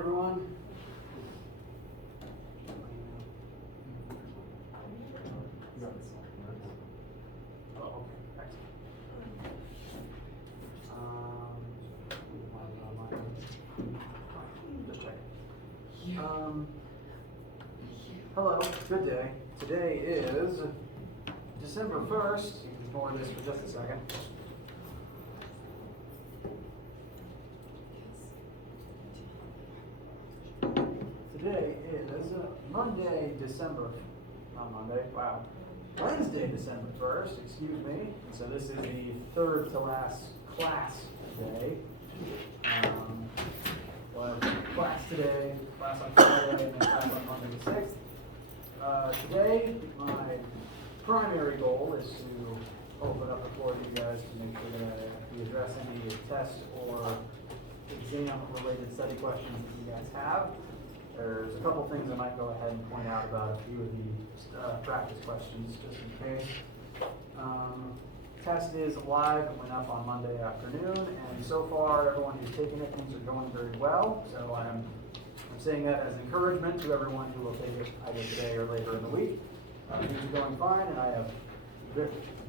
everyone. Oh, okay, excellent. Just checking. Hello, good day. Today is December 1st. You can ignore this for just a second. Today is Monday, not Monday, wow. Wednesday, December 1st, excuse me. And so this is the third to last class today. We'll have class today, class on Friday, and then class on Monday the 6th. Today, my primary goal is to open up the floor to you guys to make sure that we address any test or exam-related study questions that you guys have. There's a couple things I might go ahead and point out about a few of the practice questions, just in case. Test is live and went up on Monday afternoon, and so far everyone who's taken it, things are going very well. So I'm saying that as encouragement to everyone who will take it either today or later in the week. Things are going fine, and I have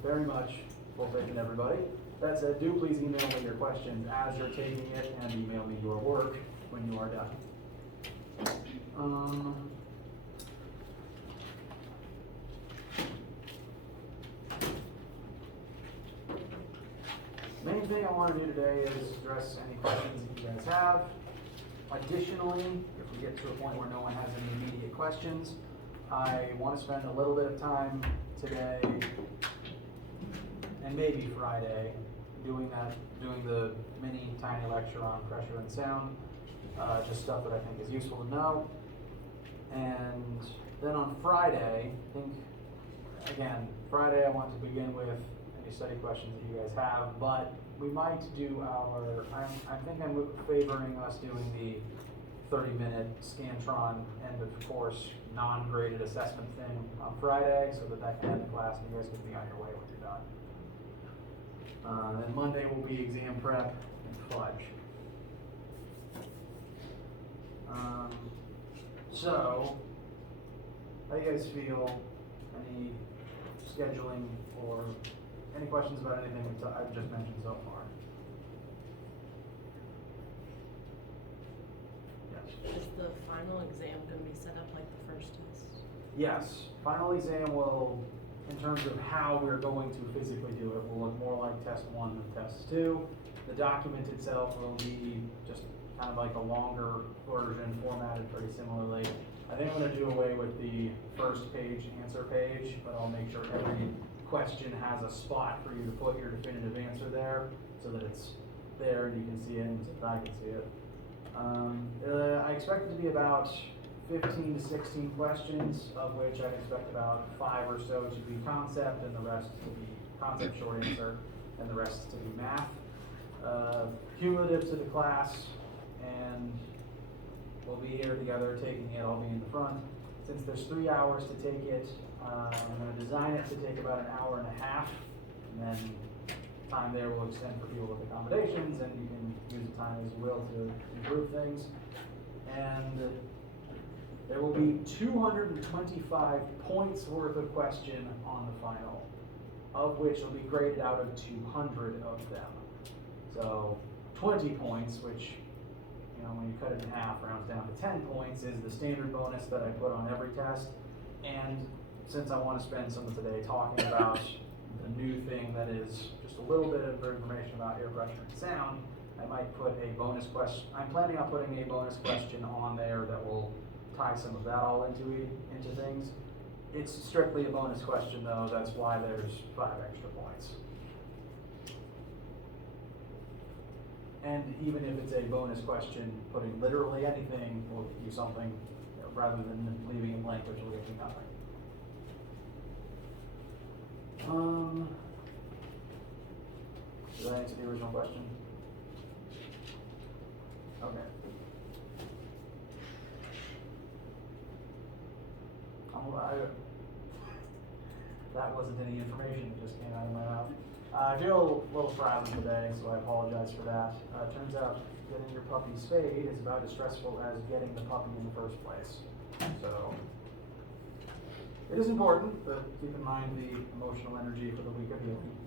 very much full faith in everybody. That said, do please email me your questions as you're taking it, and email me your work when you are done. Main thing I want to do today is address any questions that you guys have. Additionally, if we get to a point where no one has any immediate questions, I want to spend a little bit of time today and maybe Friday doing the mini tiny lecture on pressure and sound, just stuff that I think is useful to know. And then on Friday, Friday I want to begin with any study questions that you guys have, but we might do I think I'm favoring us doing the 30-minute Scantron end of course non-graded assessment thing on Friday so that can end the class and you guys can be on your way when you're done. Then Monday will be exam prep and fudge. So, how do you guys feel? Any scheduling or any questions about anything I've just mentioned so far? Yes. Is the final exam going to be set up like the first test? Yes. Final exam will, in terms of how we're going to physically do it, will look more like test 1 than test 2. The document itself will be just kind of like a longer version, formatted pretty similarly. I think I'm going to do away with the first page answer page, but I'll make sure every question has a spot for you to put your definitive answer there, so that it's there and you can see it and so that I can see it. I expect it to be about 15 to 16 questions, of which I expect about 5 or so to be concept and the rest to be concept short answer and the rest to be math. Cumulative to the class, and we'll be here together taking it. I'll be in the front. Since there's 3 hours to take it, I'm going to design it to take about an hour and a half, and then time there will extend for people with accommodations, and you can use the time as you will to improve things. And there will be 225 points worth of question on the final, of which will be graded out of 200 of them. So 20 points, which, when you cut it in half, rounds down to 10 points, is the standard bonus that I put on every test. And since I want to spend some of today talking about the new thing that is just a little bit of information about air pressure and sound, I might put a bonus question. I'm planning on putting a bonus question on there that will tie some of that all into things. It's strictly a bonus question though, that's why there's 5 extra points. And even if it's a bonus question, putting literally anything will get you something, rather than leaving it blank, which will get you nothing. Did I answer the original question? Okay. That wasn't any information that just came out of my mouth. I feel a little frazzled today, so I apologize for that. Turns out getting your puppy spayed is about as stressful as getting the puppy in the first place. So, it is important, but keep in mind the emotional energy for the week of healing.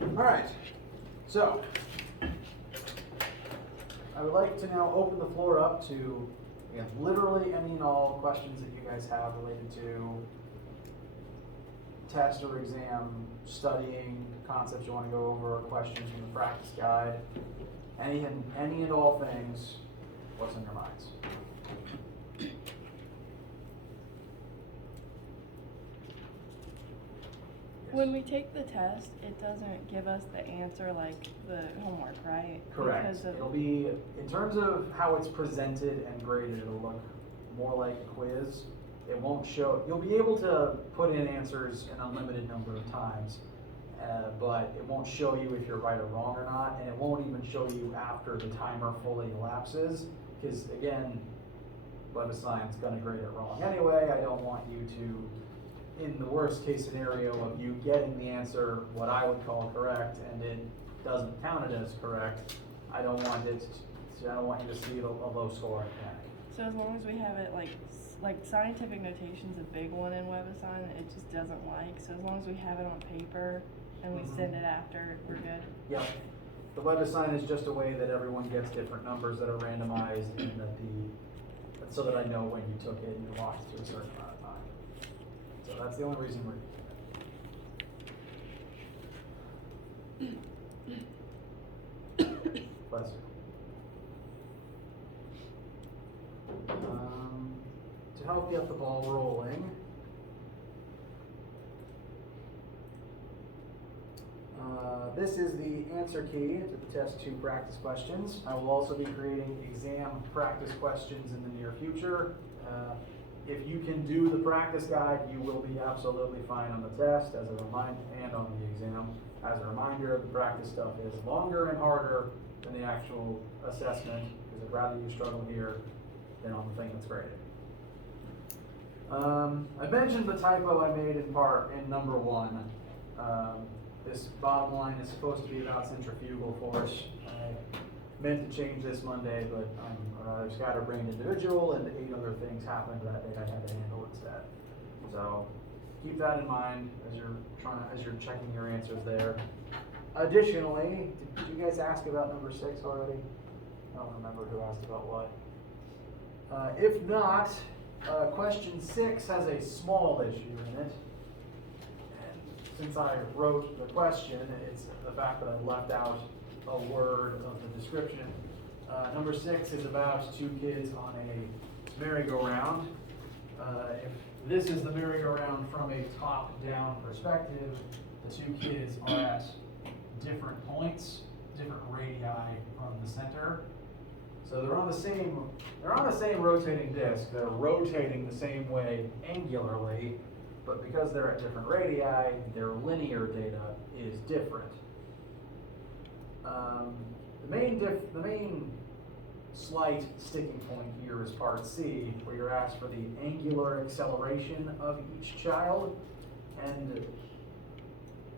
All right, so I would like to now open the floor up to literally any and all questions that you guys have related to test or exam, studying, concepts you want to go over, questions from the practice guide, any and all things, what's in your minds? When we take the test, it doesn't give us the answer like the homework, right? Correct. Because of, It'll be, in terms of how it's presented and graded, it'll look more like a quiz. It won't show, you'll be able to put in answers an unlimited number of times, but it won't show you if you're right or wrong or not, and it won't even show you after the timer fully elapses, because again, Web of Science is gonna grade it wrong anyway. I don't want you to, in the worst case scenario of you getting the answer what I would call correct and it doesn't count it as correct, I don't want you to see a low score and panic. so as long as we have it like scientific notation's a big one in Web of Science, it just doesn't like. So as long as we have it on paper and we send it after, we're good. Yep. The Web of Science is just a way that everyone gets different numbers that are randomized and that so that I know when you took it and you walked to a certain amount of time. So that's the only reason we're doing it. Bless you. To help get the ball rolling, this is the answer key to the test 2 practice questions. I will also be creating exam practice questions in the near future. If you can do the practice guide, you will be absolutely fine on the test as a reminder and on the exam. As a reminder, the practice stuff is longer and harder than the actual assessment, because I'd rather you struggle here than on the thing that's graded. I mentioned the typo I made in number 1. This bottom line is supposed to be about centrifugal force. I meant to change this Monday, but I'm a scatterbrained individual and 8 other things happened that day I had to handle instead. So keep that in mind as you're checking your answers there. Additionally, did you guys ask about number 6 already? I don't remember who asked about what. If not, question 6 has a small issue in it. And since I wrote the question, it's the fact that I left out a word of the description. Number 6 is about 2 kids on a merry-go-round. If this is the merry-go-round from a top-down perspective, the 2 kids are at different points, different radii from the center. So they're on the same rotating disc. They're rotating the same way angularly, but because they're at different radii, their linear data is different. The main slight sticking point here is part C, where you're asked for the angular acceleration of each child, and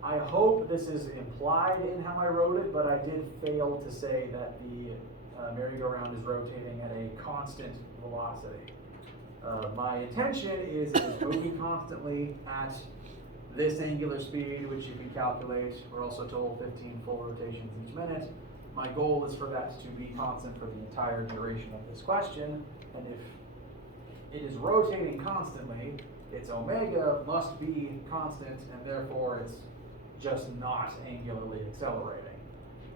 I hope this is implied in how I wrote it, but I did fail to say that the merry-go-round is rotating at a constant velocity. My intention is it is moving constantly at this angular speed, which you can calculate. We're also told 15 full rotations each minute. My goal is for that to be constant for the entire duration of this question, and if it is rotating constantly, its omega must be constant, and therefore it's just not angularly accelerating.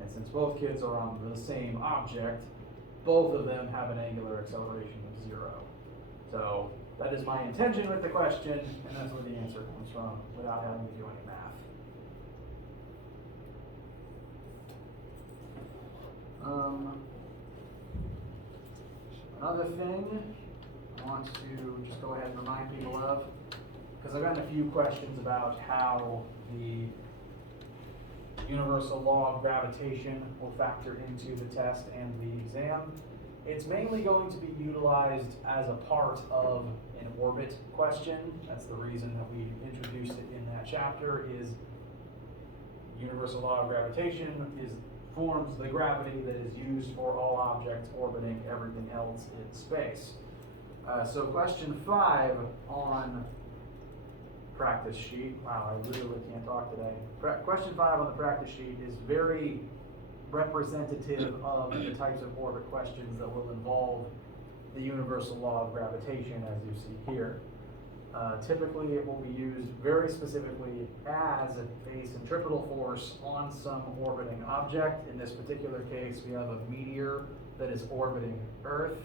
And since both kids are on the same object, both of them have an angular acceleration of 0. So that is my intention with the question, and that's where the answer comes from, without having to do any math. Another thing I want to just go ahead and remind people of, because I've gotten a few questions about how the universal law of gravitation will factor into the test and the exam. It's mainly going to be utilized as a part of an orbit question. That's the reason that we introduced it in that chapter, is universal law of gravitation forms the gravity that is used for all objects orbiting everything else in space. So question 5 on practice sheet. Wow, I literally can't talk today. Question 5 on the practice sheet is very representative of the types of orbit questions that will involve the universal law of gravitation, as you see here. Typically, it will be used very specifically as a centripetal force on some orbiting object. In this particular case, we have a meteor that is orbiting Earth.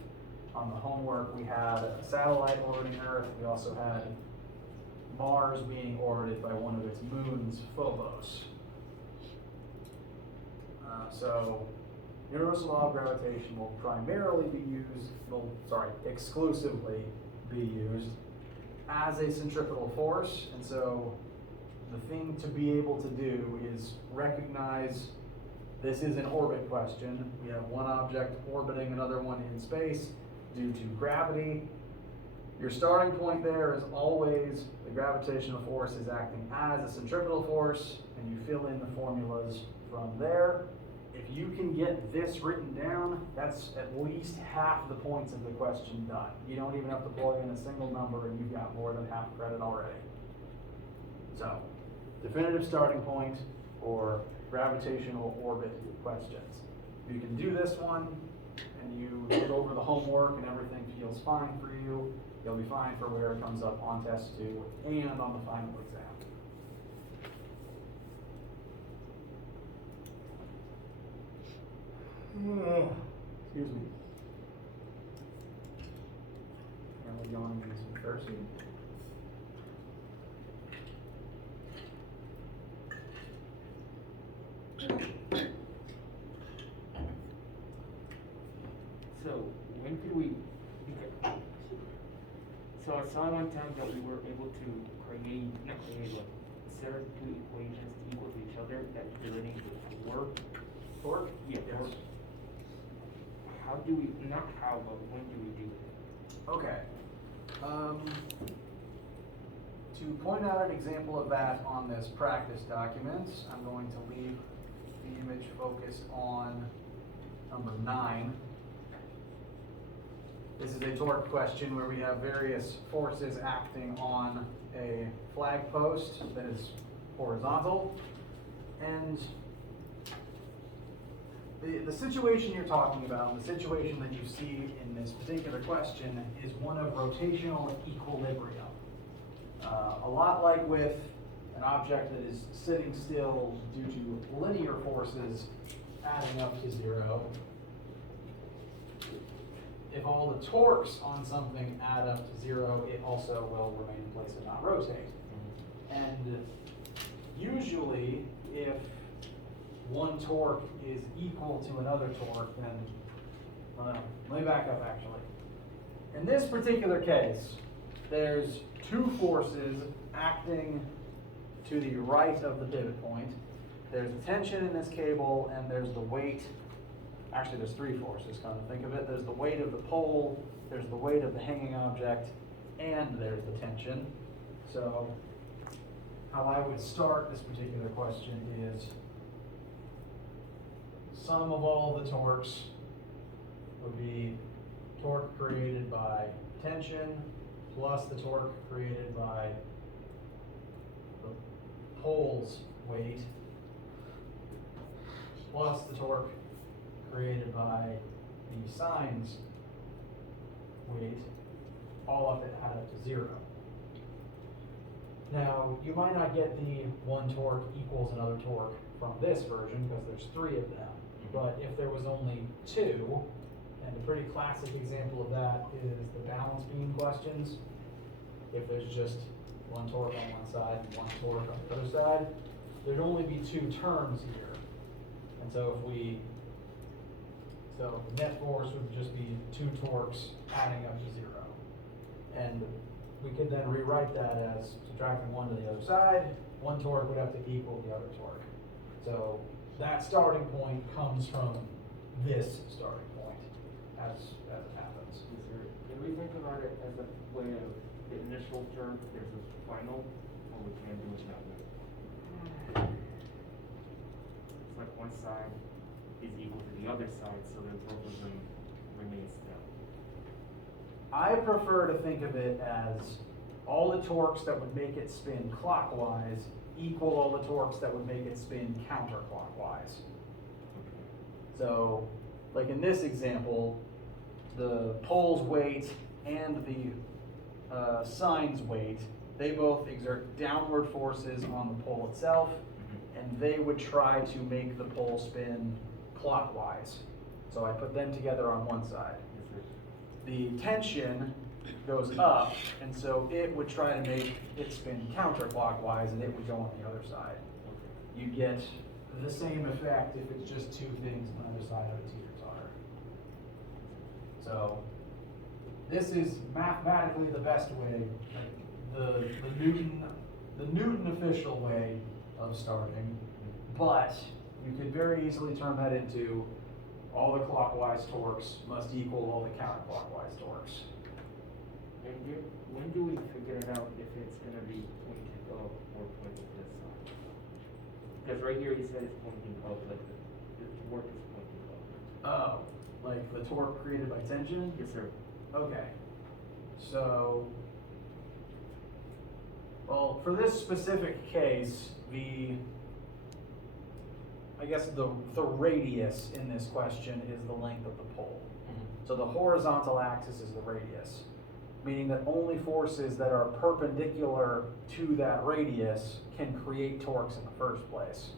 On the homework, we had a satellite orbiting Earth. We also had Mars being orbited by one of its moons, Phobos. So, universal law of gravitation will primarily be used, exclusively be used as a centripetal force. And so the thing to be able to do is recognize this is an orbit question. We have one object orbiting another one in space due to gravity. Your starting point there is always the gravitational force is acting as a centripetal force, and you fill in the formulas from there. If you can get this written down, that's at least half the points of the question done. You don't even have to plug in a single number and you've got more than half credit already. So, definitive starting point for gravitational orbit questions. You can do this one and you look over the homework and everything feels fine for you. You'll be fine for where it comes up on test 2 and on the final exam. Excuse me. Am I yawning and some thirsty? So when could we? So I saw one time that we were able to not create, but insert two equations equal to each other that relating to work. Torque? Yeah, Yes. work. How do we? Not how, but when do we do it? Okay. To point out an example of that on this practice document, I'm going to leave the image focused on number 9. This is a torque question where we have various forces acting on a flag post that is horizontal. And the situation you're talking about, the situation that you see in this particular question, is one of rotational equilibrium. A lot like with an object that is sitting still due to linear forces adding up to 0. If all the torques on something add up to 0, it also will remain in place and not rotate. And usually, if one torque is equal to another torque, then, let me back up actually. In this particular case, there's two forces acting to the right of the pivot point. There's tension in this cable, and there's the weight. Actually, there's three forces, come to think of it. There's the weight of the pole, there's the weight of the hanging object, and there's the tension. So, how I would start this particular question is sum of all the torques would be torque created by tension plus the torque created by the pole's weight plus the torque created by the sign's weight, all of it add up to 0. Now, you might not get the one torque equals another torque from this version because there's 3 of them. But if there was only 2, and a pretty classic example of that is the balance beam questions. If there's just one torque on one side and one torque on the other side, there'd only be 2 terms here. And so so net force would just be 2 torques adding up to 0. And we could then rewrite that as subtracting one to the other side. One torque would have to equal the other torque. So that starting point comes from this starting point. as it happens. Is there, can we think about it as a way of the initial term versus final, or we can't do it that way? It's like one side is equal to the other side, so that both of them remain still. I prefer to think of it as all the torques that would make it spin clockwise equal all the torques that would make it spin counterclockwise. So, like in this example, the pole's weight and the sign's weight, they both exert downward forces on the pole itself, and they would try to make the pole spin clockwise. So I put them together on one side. The tension goes up, and so it would try to make it spin counterclockwise, and it would go on the other side. You get the same effect if it's just two things on either side of a teeter-totter. So this is mathematically the best way, the Newton official way of starting, but you could very easily turn that into all the clockwise torques must equal all the counterclockwise torques. And when do we figure it out if it's gonna be pointed up or pointed this side? Because right here you said it's pointing up, like the torque is pointing up. Oh, like the torque created by tension? Yes, sir. Okay. So, well, for this specific case, I guess the radius in this question is the length of the pole. So the horizontal axis is the radius, meaning that only forces that are perpendicular to that radius can create torques in the first place.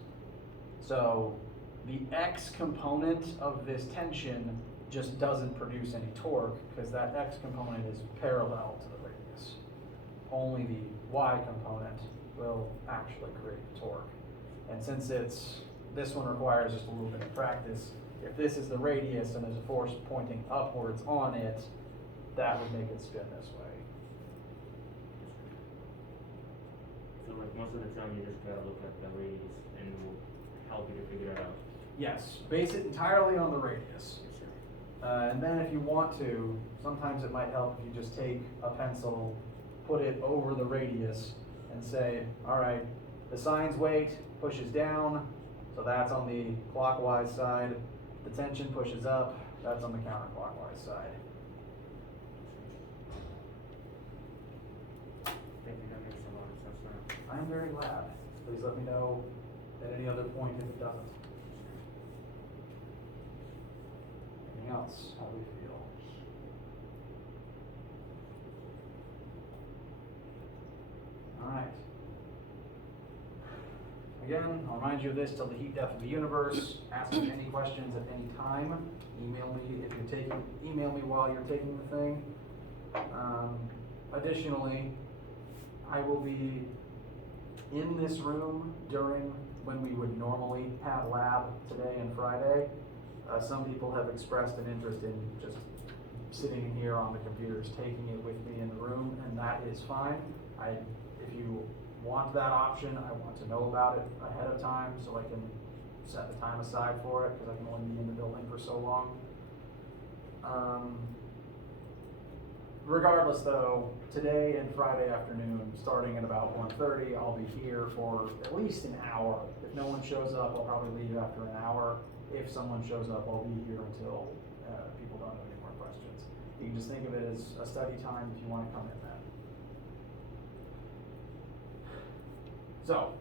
So the x component of this tension just doesn't produce any torque because that x component is parallel to the radius. Only the y component will actually create the torque. And since this one requires just a little bit of practice, if this is the radius and there's a force pointing upwards on it, that would make it spin this way. So like most of the time you just gotta look at the radius and it will help you to figure it out. Yes, base it entirely on the radius. Yes, sir. And then if you want to, sometimes it might help if you just take a pencil, put it over the radius, and say, all right, the sign's weight pushes down, so that's on the clockwise side. The tension pushes up, that's on the counterclockwise side. I think that makes a lot of sense now. I'm very glad. Please let me know at any other point if it doesn't. Anything else? How do we feel? All right. Again, I'll remind you of this till the heat death of the universe. Ask me any questions at any time. Email me if you're taking. Email me while you're taking the thing. Additionally, I will be in this room during when we would normally have lab today and Friday. Some people have expressed an interest in just sitting in here on the computers, taking it with me in the room, and that is fine. If you want that option, I want to know about it ahead of time so I can set the time aside for it because I can only be in the building for so long. Regardless though, today and Friday afternoon, starting at about 1:30, I'll be here for at least an hour. If no one shows up, I'll probably leave after an hour. If someone shows up, I'll be here until people don't have any more questions. You can just think of it as a study time if you want to come in then. So,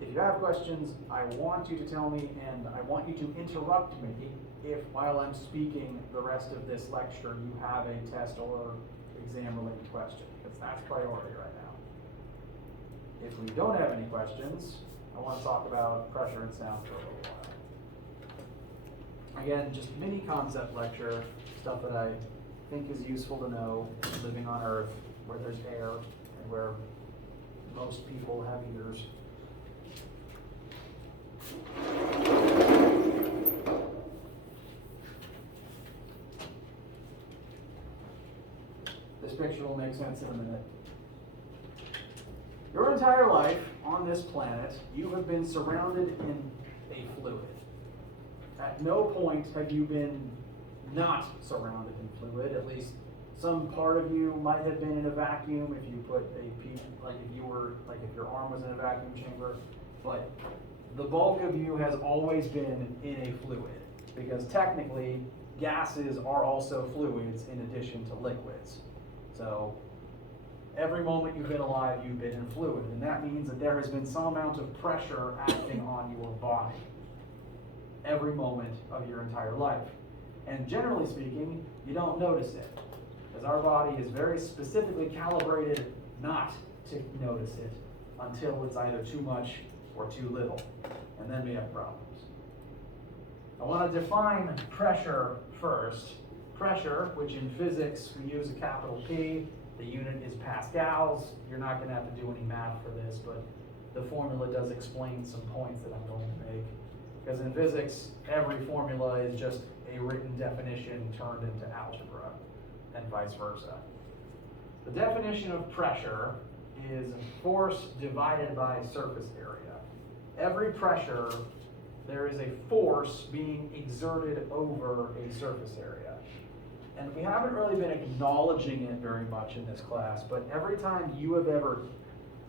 if you have questions, I want you to tell me, and I want you to interrupt me if while I'm speaking the rest of this lecture you have a test or exam related question, because that's priority right now. If we don't have any questions, I want to talk about pressure and sound for a little while. Again, just mini concept lecture, stuff that I think is useful to know living on Earth where there's air and where most people have ears. This picture will make sense in a minute. Your entire life on this planet, you have been surrounded in a fluid. At no point have you been not surrounded in fluid. At least some part of you might have been in a vacuum if you put a piece, like if your arm was in a vacuum chamber. But the bulk of you has always been in a fluid, because technically gases are also fluids in addition to liquids. So every moment you've been alive, you've been in fluid, and that means that there has been some amount of pressure acting on your body every moment of your entire life. And generally speaking, you don't notice it, because our body is very specifically calibrated not to notice it until it's either too much or too little, and then we have problems. I want to define pressure first. Pressure, which in physics we use a capital P, the unit is pascals. You're not going to have to do any math for this, but the formula does explain some points that I'm going to make. Because in physics, every formula is just a written definition turned into algebra, and vice versa. The definition of pressure is force divided by surface area. Every pressure, there is a force being exerted over a surface area. And we haven't really been acknowledging it very much in this class, but every time you have ever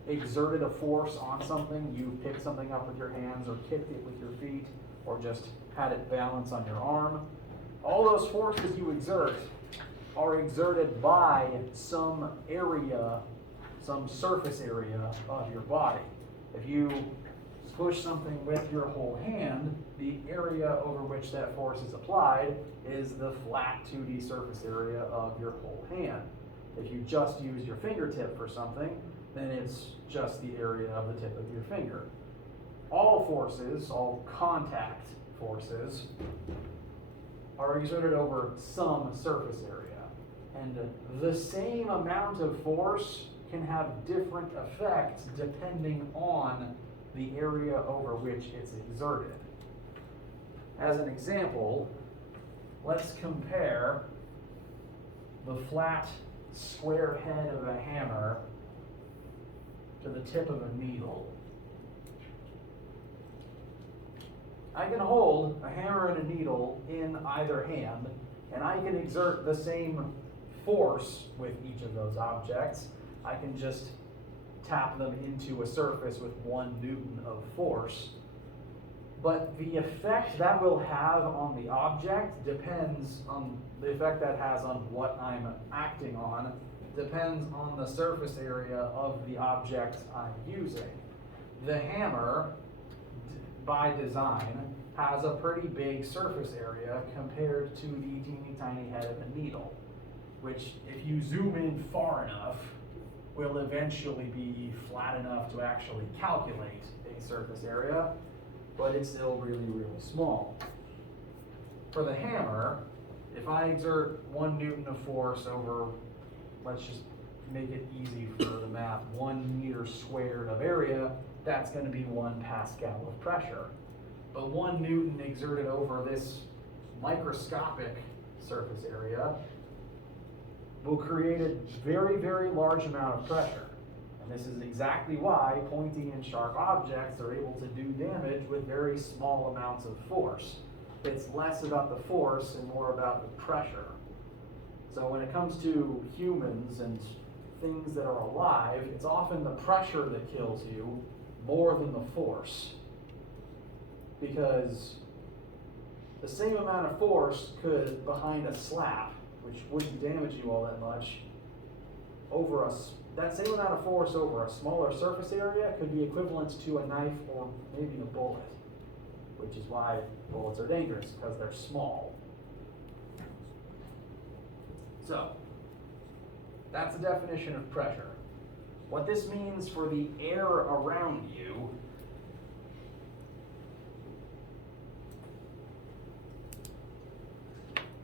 exerted a force on something, you've picked something up with your hands or kicked it with your feet or just had it balance on your arm, all those forces you exert are exerted by some area, some surface area of your body. If you push something with your whole hand, the area over which that force is applied is the flat 2D surface area of your whole hand. If you just use your fingertip for something, then it's just the area of the tip of your finger. All forces, all contact forces, are exerted over some surface area. And the same amount of force can have different effects depending on the area over which it's exerted. As an example, let's compare the flat square head of a hammer to the tip of a needle. I can hold a hammer and a needle in either hand, and I can exert the same force with each of those objects. I can just tap them into a surface with 1 Newton of force. But the effect that will have on the object depends on the effect that has on what I'm acting on, depends on the surface area of the object I'm using. The hammer, by design, has a pretty big surface area compared to the teeny tiny head of a needle, which if you zoom in far enough, will eventually be flat enough to actually calculate a surface area, but it's still really, really small. For the hammer, if I exert 1 Newton of force over, let's just make it easy for the math, 1 meter squared of area, that's going to be 1 Pascal of pressure. But 1 Newton exerted over this microscopic surface area will create a very, very large amount of pressure. And this is exactly why pointy and sharp objects are able to do damage with very small amounts of force. It's less about the force and more about the pressure. So when it comes to humans and things that are alive, it's often the pressure that kills you more than the force. Because the same amount of force could, behind a slap, which wouldn't damage you all that much, that same amount of force over a smaller surface area could be equivalent to a knife or maybe a bullet, which is why bullets are dangerous, because they're small. So, that's the definition of pressure. What this means for the air around you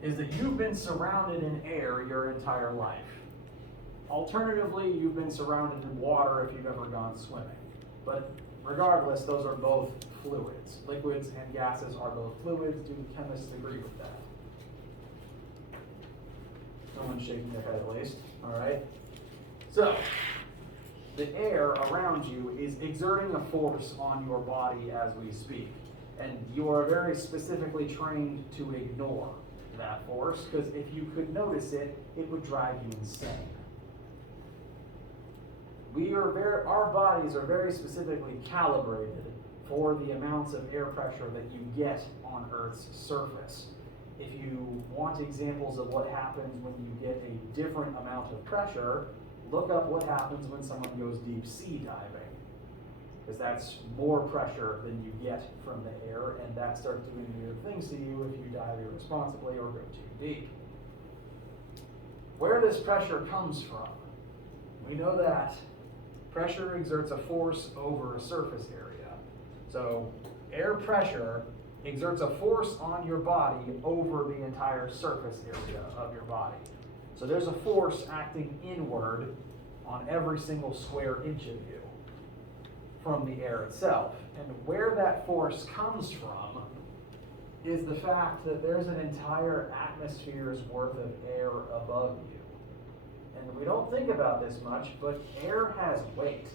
is that you've been surrounded in air your entire life. Alternatively, you've been surrounded in water if you've ever gone swimming. But regardless, those are both fluids. Liquids and gases are both fluids. Do chemists agree with that? Someone's shaking their head at least. All right. So, the air around you is exerting a force on your body as we speak. And you are very specifically trained to ignore that force, because if you could notice it, it would drive you insane. Our bodies are very specifically calibrated for the amounts of air pressure that you get on Earth's surface. If you want examples of what happens when you get a different amount of pressure, look up what happens when someone goes deep sea diving. Because that's more pressure than you get from the air, and that starts doing weird things to you if you dive irresponsibly or go too deep. Where this pressure comes from, we know that pressure exerts a force over a surface area. So air pressure exerts a force on your body over the entire surface area of your body. So there's a force acting inward on every single square inch of you from the air itself. And where that force comes from is the fact that there's an entire atmosphere's worth of air above you. And we don't think about this much, but air has weight.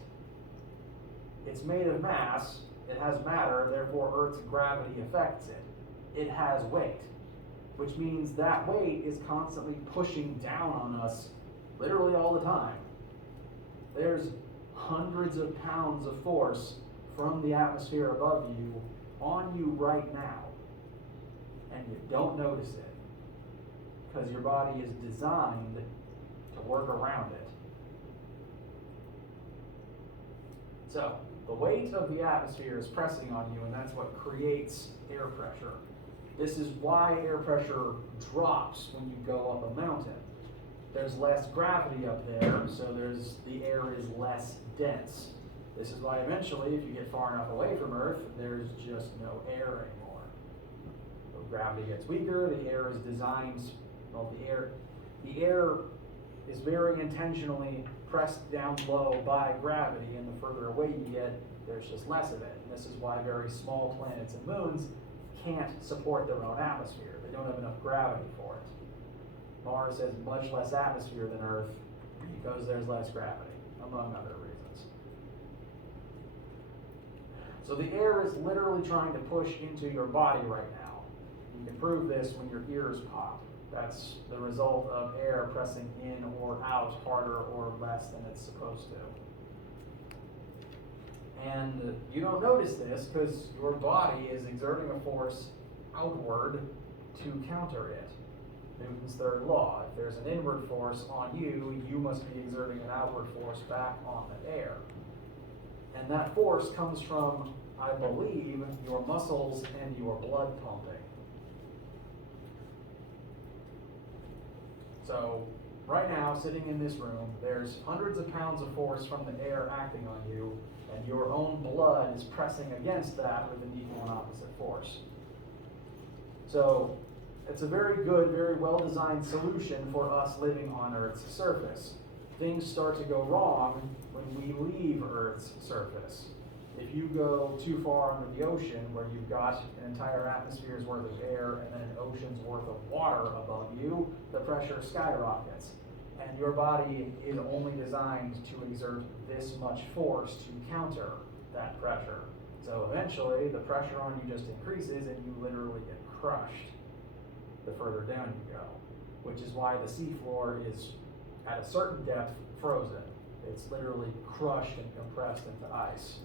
It's made of mass, it has matter, therefore Earth's gravity affects it. It has weight, which means that weight is constantly pushing down on us literally all the time. There's hundreds of pounds of force from the atmosphere above you on you right now, and you don't notice it because your body is designed to work around it. So the weight of the atmosphere is pressing on you, and that's what creates air pressure. This is why air pressure drops when you go up a mountain. There's less gravity up there, so the air is less dense. This is why eventually, if you get far enough away from Earth, there's just no air anymore. So gravity gets weaker, the air is designed, the air is very intentionally pressed down low by gravity, and the further away you get, there's just less of it. And this is why very small planets and moons can't support their own atmosphere. They don't have enough gravity for it. Mars has much less atmosphere than Earth because there's less gravity, among other reasons. So the air is literally trying to push into your body right now. You can prove this when your ears pop. That's the result of air pressing in or out harder or less than it's supposed to. And you don't notice this because your body is exerting a force outward to counter it. Newton's third law. If there's an inward force on you, you must be exerting an outward force back on the air. And that force comes from, I believe, your muscles and your blood pumping. So, right now, sitting in this room, there's hundreds of pounds of force from the air acting on you, and your own blood is pressing against that with an equal and opposite force. So, it's a very good, very well-designed solution for us living on Earth's surface. Things start to go wrong when we leave Earth's surface. If you go too far under the ocean, where you've got an entire atmosphere's worth of air and then an ocean's worth of water above you, the pressure skyrockets. And your body is only designed to exert this much force to counter that pressure. So eventually, the pressure on you just increases and you literally get crushed the further down you go, which is why the seafloor is, at a certain depth, frozen. It's literally crushed and compressed into ice.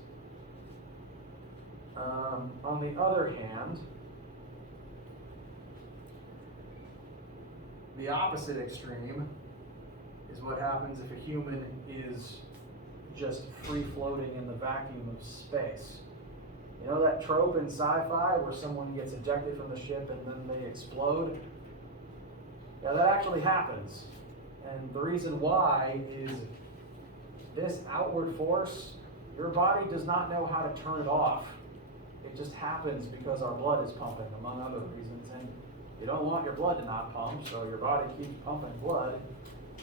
On the other hand, the opposite extreme is what happens if a human is just free-floating in the vacuum of space. You know that trope in sci-fi where someone gets ejected from the ship and then they explode? Yeah, that actually happens. And the reason why is this outward force, your body does not know how to turn it off. It just happens because our blood is pumping, among other reasons. And you don't want your blood to not pump, so your body keeps pumping blood.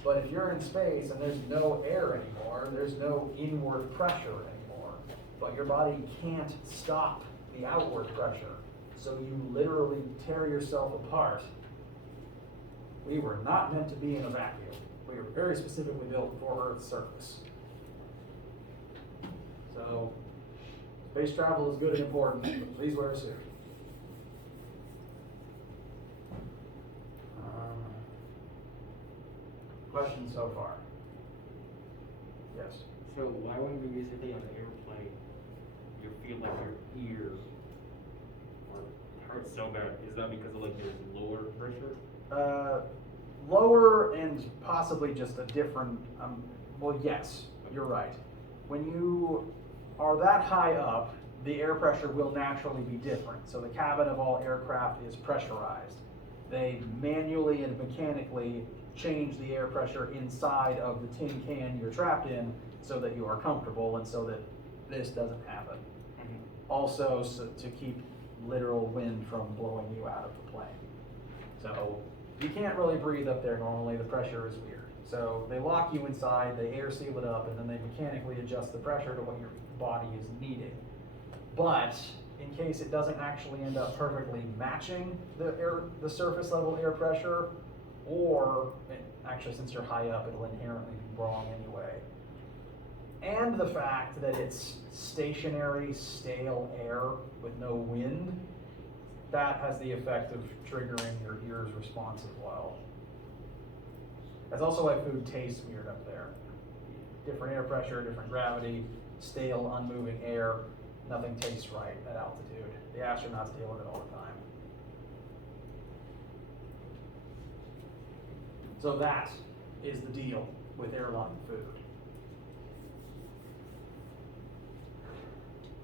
But if you're in space and there's no air anymore, there's no inward pressure anymore. But your body can't stop the outward pressure. So you literally tear yourself apart. We were not meant to be in a vacuum. We were very specifically built for Earth's surface. So, space travel is good and important, but please wear a suit. Questions so far? Yes. So why when you're basically on an airplane, you feel like your ears hurt so bad? Is that because of like there's lower pressure? Lower and possibly just a different, well, yes, you're right. When you are that high up, the air pressure will naturally be different. So the cabin of all aircraft is pressurized. They manually and mechanically change the air pressure inside of the tin can you're trapped in so that you are comfortable and so that this doesn't happen. Also, so to keep literal wind from blowing you out of the plane. So you can't really breathe up there normally, the pressure is weird. So they lock you inside, they air seal it up, and then they mechanically adjust the pressure to what your body is needing. But in case it doesn't actually end up perfectly matching the surface level air pressure, or actually since you're high up, it'll inherently be wrong anyway. And the fact that it's stationary, stale air with no wind, that has the effect of triggering your ears' response as well. That's also why food tastes weird up there. Different air pressure, different gravity, stale, unmoving air, nothing tastes right at altitude. The astronauts deal with it all the time. So that is the deal with airline food.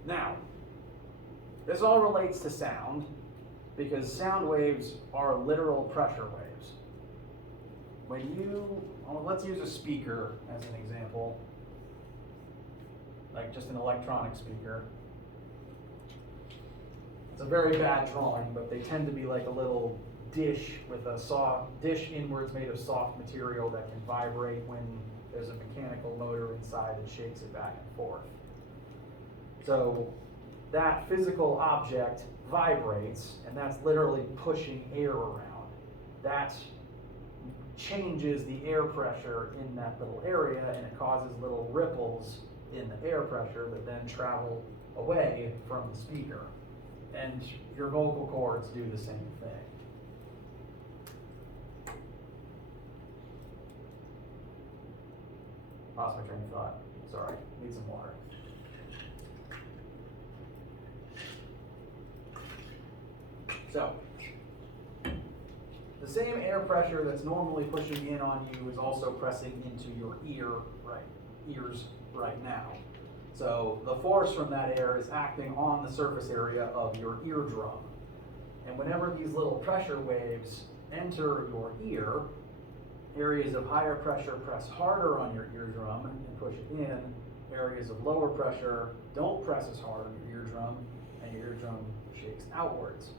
Now, this all relates to sound because sound waves are literal pressure waves. When you, let's use a speaker as an example, like just an electronic speaker. It's a very bad drawing, but they tend to be like a little dish with a dish inwards made of soft material that can vibrate when there's a mechanical motor inside that shakes it back and forth. So that physical object vibrates, and that's literally pushing air around. That changes the air pressure in that little area, and it causes little ripples in the air pressure that then travel away from the speaker. And your vocal cords do the same thing. Lost my train of thought. Sorry, need some water. So, the same air pressure that's normally pushing in on you is also pressing into your ears right now. So the force from that air is acting on the surface area of your eardrum. And whenever these little pressure waves enter your ear, areas of higher pressure press harder on your eardrum and push it in. Areas of lower pressure don't press as hard on your eardrum, and your eardrum shakes outwards.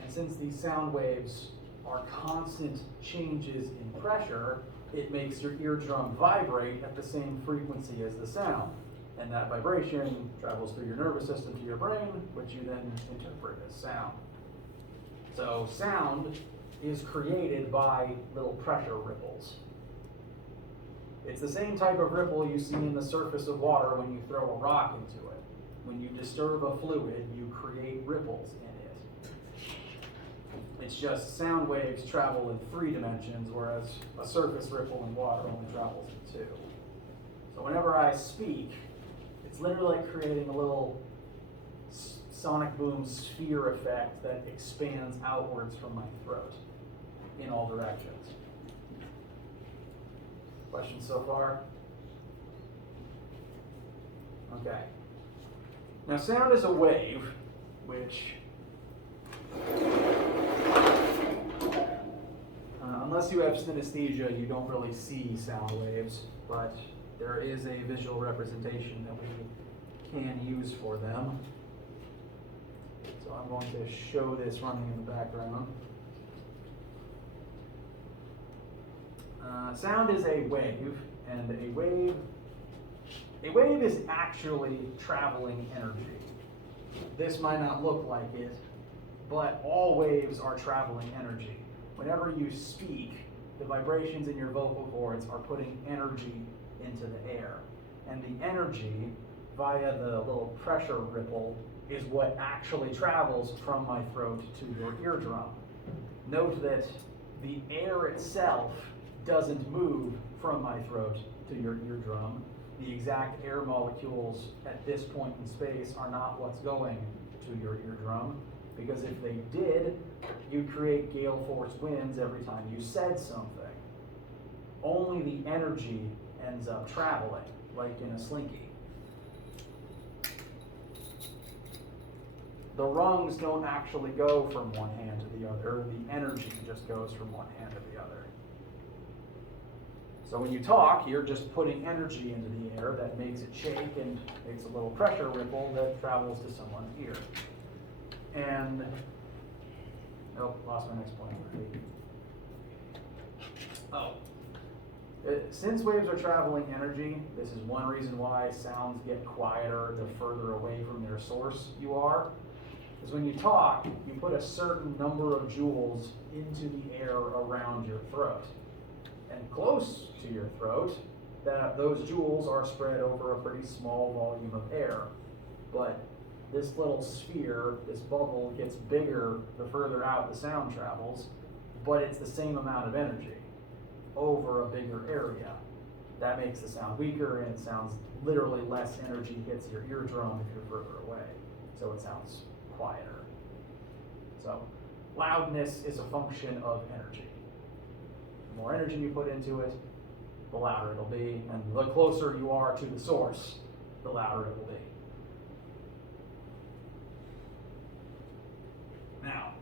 And since these sound waves are constant changes in pressure, it makes your eardrum vibrate at the same frequency as the sound. And that vibration travels through your nervous system to your brain, which you then interpret as sound. So sound is created by little pressure ripples. It's the same type of ripple you see in the surface of water when you throw a rock into it. When you disturb a fluid, you create ripples in it. It's just sound waves travel in 3 dimensions, whereas a surface ripple in water only travels in 2. So whenever I speak, it's literally like creating a little sonic boom sphere effect that expands outwards from my throat in all directions. Questions so far? Okay. Now sound is a wave, which, unless you have synesthesia, you don't really see sound waves, but there is a visual representation that we can use for them. So I'm going to show this running in the background. Sound is a wave, and a wave is actually traveling energy. This might not look like it, but all waves are traveling energy. Whenever you speak, the vibrations in your vocal cords are putting energy into the air. And the energy, via the little pressure ripple, is what actually travels from my throat to your eardrum. Note that the air itself doesn't move from my throat to your eardrum. The exact air molecules at this point in space are not what's going to your eardrum, because if they did, you'd create gale force winds every time you said something. Only the energy ends up traveling, like in a slinky. The rungs don't actually go from one hand to the other, the energy just goes from one hand to the other. So when you talk, you're just putting energy into the air that makes it shake and makes a little pressure ripple that travels to someone's ear. And, oh, lost my next point already. Since waves are traveling energy, this is one reason why sounds get quieter the further away from their source you are. Because when you talk, you put a certain number of joules into the air around your throat. And close to your throat, those joules are spread over a pretty small volume of air. But this little sphere, this bubble, gets bigger the further out the sound travels, but it's the same amount of energy over a bigger area. That makes the sound weaker, and it sounds literally less energy hits your eardrum if you're further away. So it sounds quieter. So loudness is a function of energy. The more energy you put into it, the louder it'll be, and the closer you are to the source, the louder it will be. Now,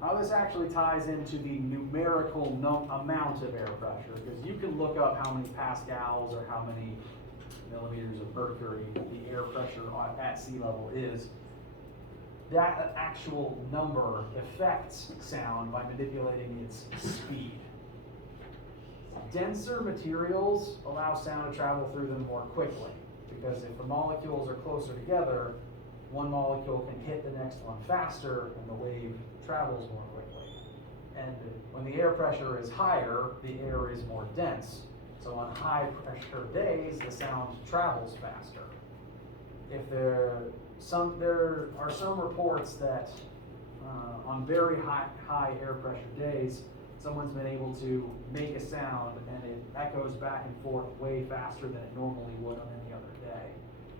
how this actually ties into the numerical amount of air pressure, because you can look up how many pascals or how many millimeters of mercury the air pressure at sea level is. That actual number affects sound by manipulating its speed. Denser materials allow sound to travel through them more quickly, because if the molecules are closer together, one molecule can hit the next one faster and the wave travels more quickly. And when the air pressure is higher, the air is more dense. So on high pressure days, the sound travels faster. If there are some reports that on very high air pressure days, someone's been able to make a sound and it echoes back and forth way faster than it normally would on any other day.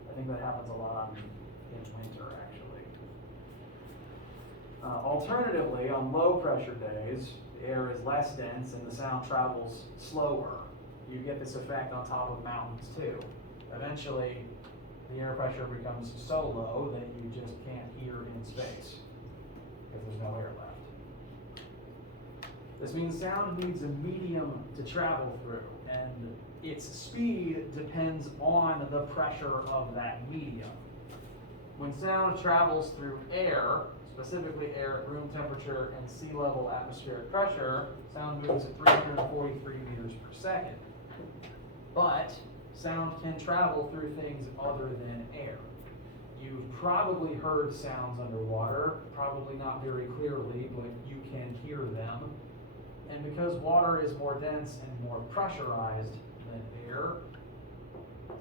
I think that happens a lot in winter, actually. Alternatively, on low pressure days, the air is less dense and the sound travels slower. You get this effect on top of mountains too. Eventually, the air pressure becomes so low that you just can't hear in space because there's no air left. This means sound needs a medium to travel through, and its speed depends on the pressure of that medium. When sound travels through air, specifically air at room temperature and sea level atmospheric pressure, sound moves at 343 meters per second. But sound can travel through things other than air. You've probably heard sounds underwater, probably not very clearly, but you can hear them. And because water is more dense and more pressurized than air,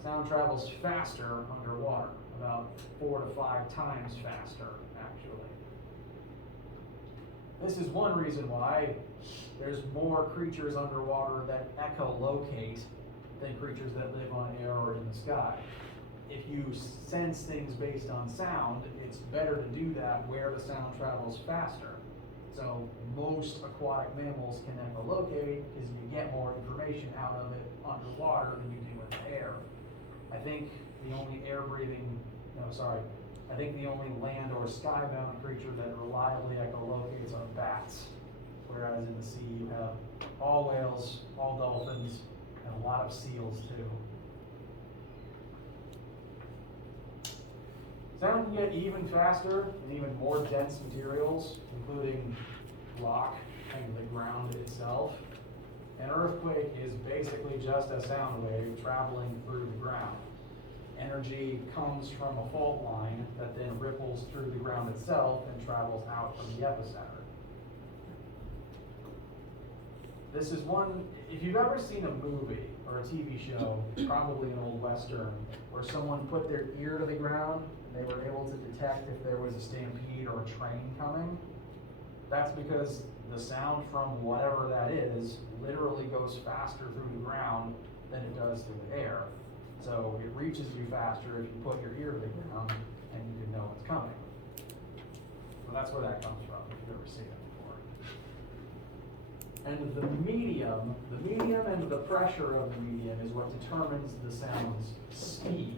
sound travels faster underwater, about 4 to 5 times faster, actually. This is one reason why there's more creatures underwater that echolocate than creatures that live on air or in the sky. If you sense things based on sound, it's better to do that where the sound travels faster. So most aquatic mammals can echolocate because you get more information out of it underwater than you do in the air. I think the only I think the only land or skybound creature that reliably echolocates are bats. Whereas in the sea you have all whales, all dolphins, and a lot of seals too. Sound can get even faster in even more dense materials, including rock and the ground itself. An earthquake is basically just a sound wave traveling through the ground. Energy comes from a fault line that then ripples through the ground itself and travels out from the epicenter. This is one, if you've ever seen a movie or a TV show, probably an old Western, where someone put their ear to the ground and they were able to detect if there was a stampede or a train coming, that's because the sound from whatever that is literally goes faster through the ground than it does through the air. So it reaches you faster if you put your ear to the ground and you can know it's coming. So that's where that comes from, if you've ever seen it before. And the medium and the pressure of the medium is what determines the sound's speed.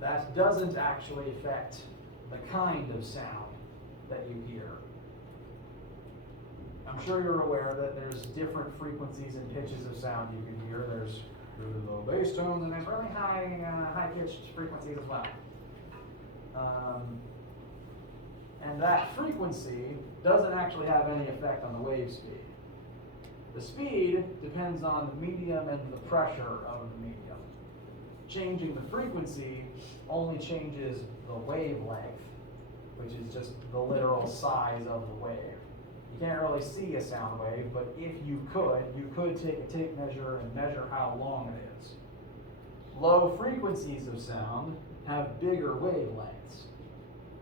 That doesn't actually affect the kind of sound that you hear. I'm sure you're aware that there's different frequencies and pitches of sound you can hear. There's really low bass tones and there's really high-pitched frequencies as well. And that frequency doesn't actually have any effect on the wave speed. The speed depends on the medium and the pressure of the medium. Changing the frequency only changes the wavelength, which is just the literal size of the wave. You can't really see a sound wave, but if you could take a tape measure and measure how long it is. Low frequencies of sound have bigger wavelengths,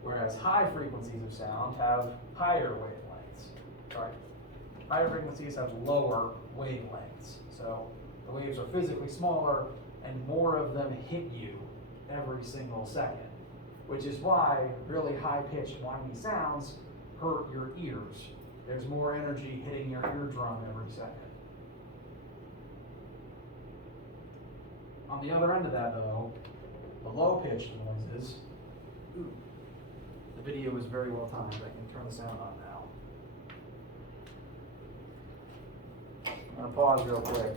whereas high frequencies of sound have higher wavelengths. Sorry, higher frequencies have lower wavelengths. So the waves are physically smaller and more of them hit you every single second, which is why really high-pitched, whiny sounds hurt your ears. There's more energy hitting your eardrum every second. On the other end of that, though, the low-pitched noises, the video is very well timed. I can turn the sound on now. I'm going to pause real quick.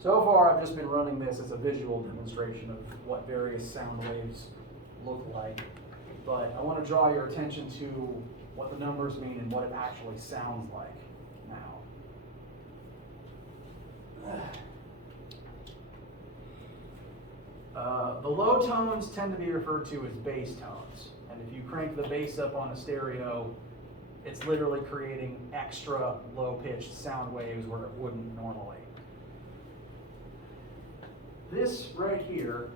So far, I've just been running this as a visual demonstration of what various sound waves look like. But I want to draw your attention to what the numbers mean and what it actually sounds like now. The low tones tend to be referred to as bass tones. And if you crank the bass up on a stereo, it's literally creating extra low-pitched sound waves where it wouldn't normally. This right here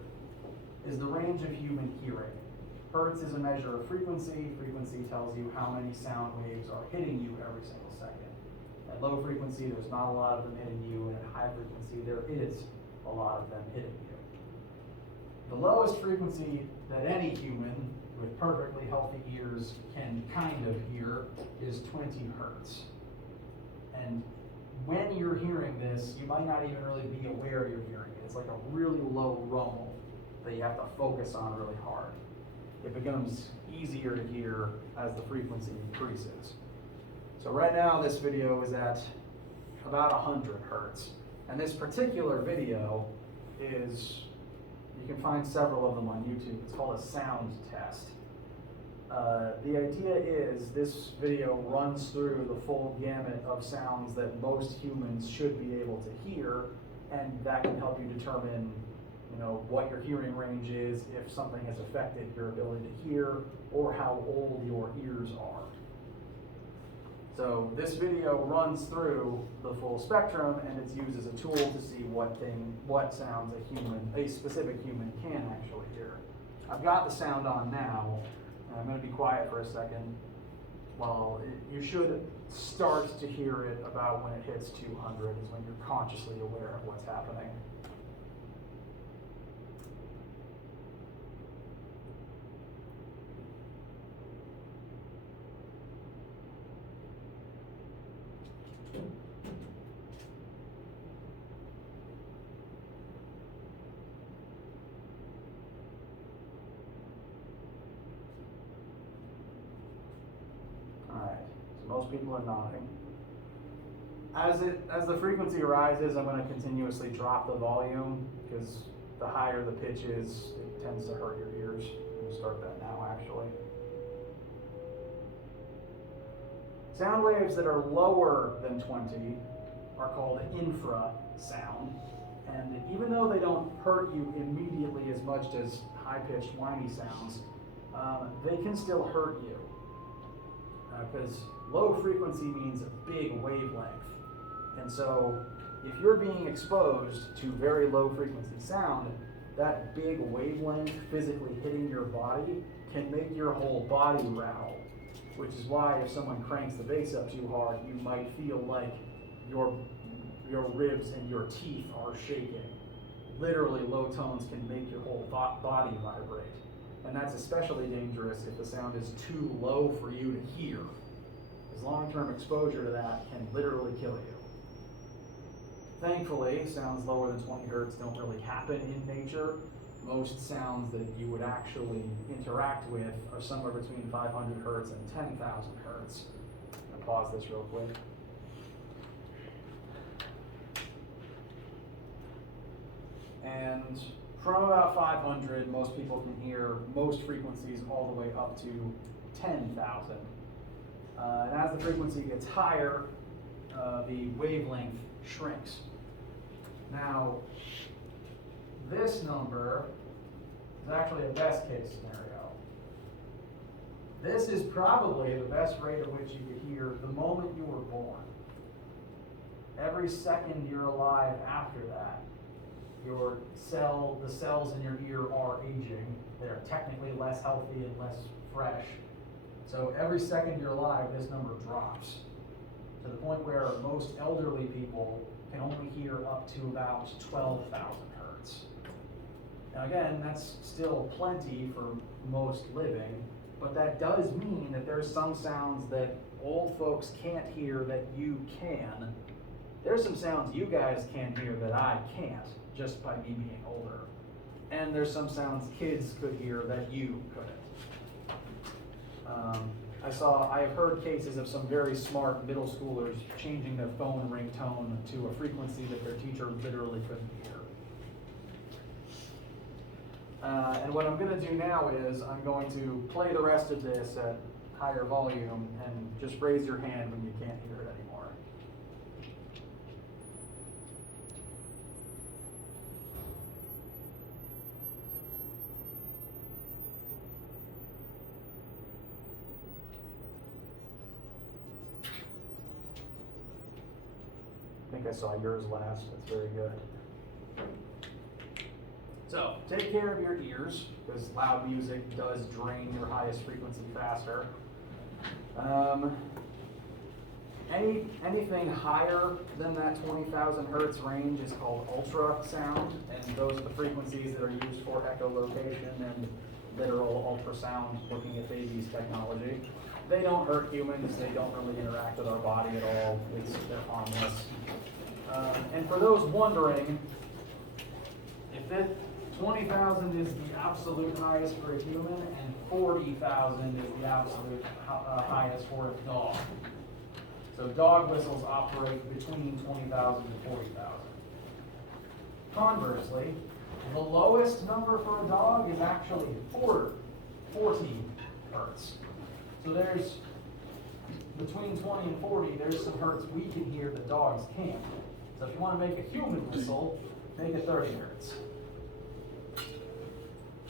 is the range of human hearing. Hertz is a measure of frequency. Frequency tells you how many sound waves are hitting you every single second. At low frequency, there's not a lot of them hitting you, and at high frequency, there is a lot of them hitting you. The lowest frequency that any human with perfectly healthy ears can kind of hear is 20 hertz. And when you're hearing this, you might not even really be aware you're hearing it. It's like a really low rumble that you have to focus on really hard. It becomes easier to hear as the frequency increases. So right now this video is at about 100 hertz. And this particular video is, you can find several of them on YouTube. It's called a sound test. The idea is this video runs through the full gamut of sounds that most humans should be able to hear, and that can help you determine, what your hearing range is, if something has affected your ability to hear, or how old your ears are. So this video runs through the full spectrum, and it's used as a tool to see what sounds a specific human can actually hear. I've got the sound on now. I'm going to be quiet for a second. You should start to hear it about when it hits 200 is when you're consciously aware of what's happening. Most people are nodding. As the frequency rises, I'm going to continuously drop the volume because the higher the pitch is, it tends to hurt your ears. I'm going to start that now, actually. Sound waves that are lower than 20 are called infrasound. And even though they don't hurt you immediately as much as high-pitched, whiny sounds, they can still hurt you. Because low frequency means a big wavelength. And so if you're being exposed to very low frequency sound, that big wavelength physically hitting your body can make your whole body rattle. which is why if someone cranks the bass up too hard, you might feel like your ribs and your teeth are shaking. Literally, low tones can make your whole body vibrate. And that's especially dangerous if the sound is too low for you to hear, because long-term exposure to that can literally kill you. Thankfully, sounds lower than 20 hertz don't really happen in nature. Most sounds that you would actually interact with are somewhere between 500 hertz and 10,000 hertz. I'm gonna pause this real quick. And from about 500, most people can hear most frequencies all the way up to 10,000. And as the frequency gets higher, the wavelength shrinks. Now, this number is actually a best case scenario. This is probably the best rate at which you could hear the moment you were born. Every second you're alive after that, the cells in your ear are aging. They're technically less healthy and less fresh. So every second you're alive, this number drops to the point where most elderly people can only hear up to about 12,000 hertz. Now again, that's still plenty for most living, but that does mean that there's some sounds that old folks can't hear that you can. There's some sounds you guys can hear that I can't, just by me being older. And there's some sounds kids could hear that you couldn't. I've heard cases of some very smart middle schoolers changing their phone ringtone to a frequency that their teacher literally couldn't hear. And what I'm going to do now is I'm going to play the rest of this at higher volume and just raise your hand when you can't hear it anymore. I think I saw yours last. That's very good. So, take care of your ears, because loud music does drain your highest frequency faster. Anything higher than that 20,000 hertz range is called ultrasound, and those are the frequencies that are used for echolocation and literal ultrasound looking at babies technology. They don't hurt humans, they don't really interact with our body at all, they're harmless. And for those wondering, if 20,000 is the absolute highest for a human and 40,000 is the absolute highest for a dog. So dog whistles operate between 20,000 to 40,000. Conversely, the lowest number for a dog is actually 40 hertz. So there's, between 20 and 40, there's some hertz we can hear that dogs can't. So if you want to make a human whistle, make it 30 hertz.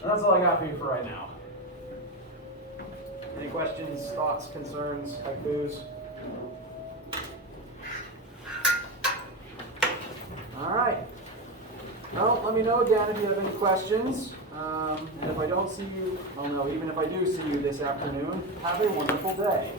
And that's all I got for you for right now. Any questions, thoughts, concerns, haikus? All right. Well, let me know again if you have any questions. And if I don't see you, oh no, even if I do see you this afternoon, have a wonderful day.